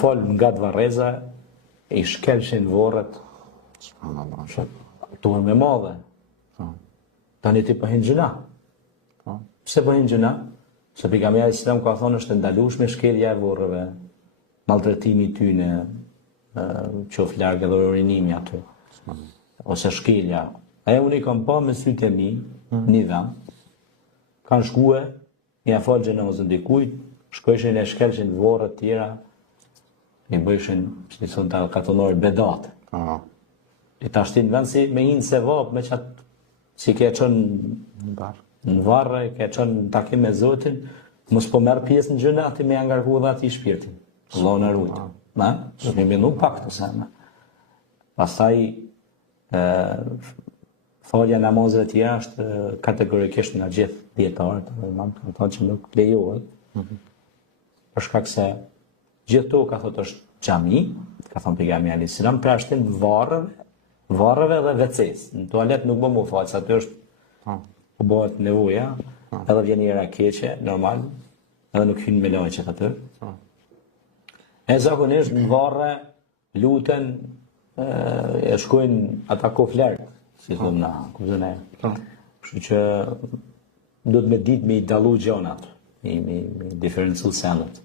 fol nga të varreza, i shkelëshin vorët, tuhen me madhe. Tani ti pëhin gjuna. Pse pëhin gjuna? Se pejgamberi Islam ka thonë është ndalueshme shkelja e vorreve, maltretimi tyne, qof larg edhe urinimi aty, ose shkelja. Unë i kam pa me sytë e mi, një vend, kanë shkue, ja falë gjenozën dikujt, shkojshin e shkelshin vorët tjera, i bëjshin, që një thonë të katonori, bedate. I ta shtin vend si me hinë se vapë, me qatë, si ke qënë në varre, ke qënë në takim me Zotin, mos po merë pjesë në gjëna, ati me angarku dhe ati shpirtin. Allah në rujtë. Me minu pak të seme. Pastaj, falja namazëve tjera është kategorikisht nga gjithë djetarët, kanë thonë që nuk lejohet, për shkak se gjithë to ka thotë është xhami, ka thonë pejgamberi alayhis salam, pra shtin varreve dhe veces. Në tualet nuk bën më falë, aty është po bëhet nevoja, edhe vjen njëra keqe, normal, edhe nuk hyn me lajqet aty. E zakonisht në varre luten, e shkojnë ata koflerë, si thëmë na, kuptën e. Kështu që do të me ditë me i dalu gjonat, me diferencu sendet.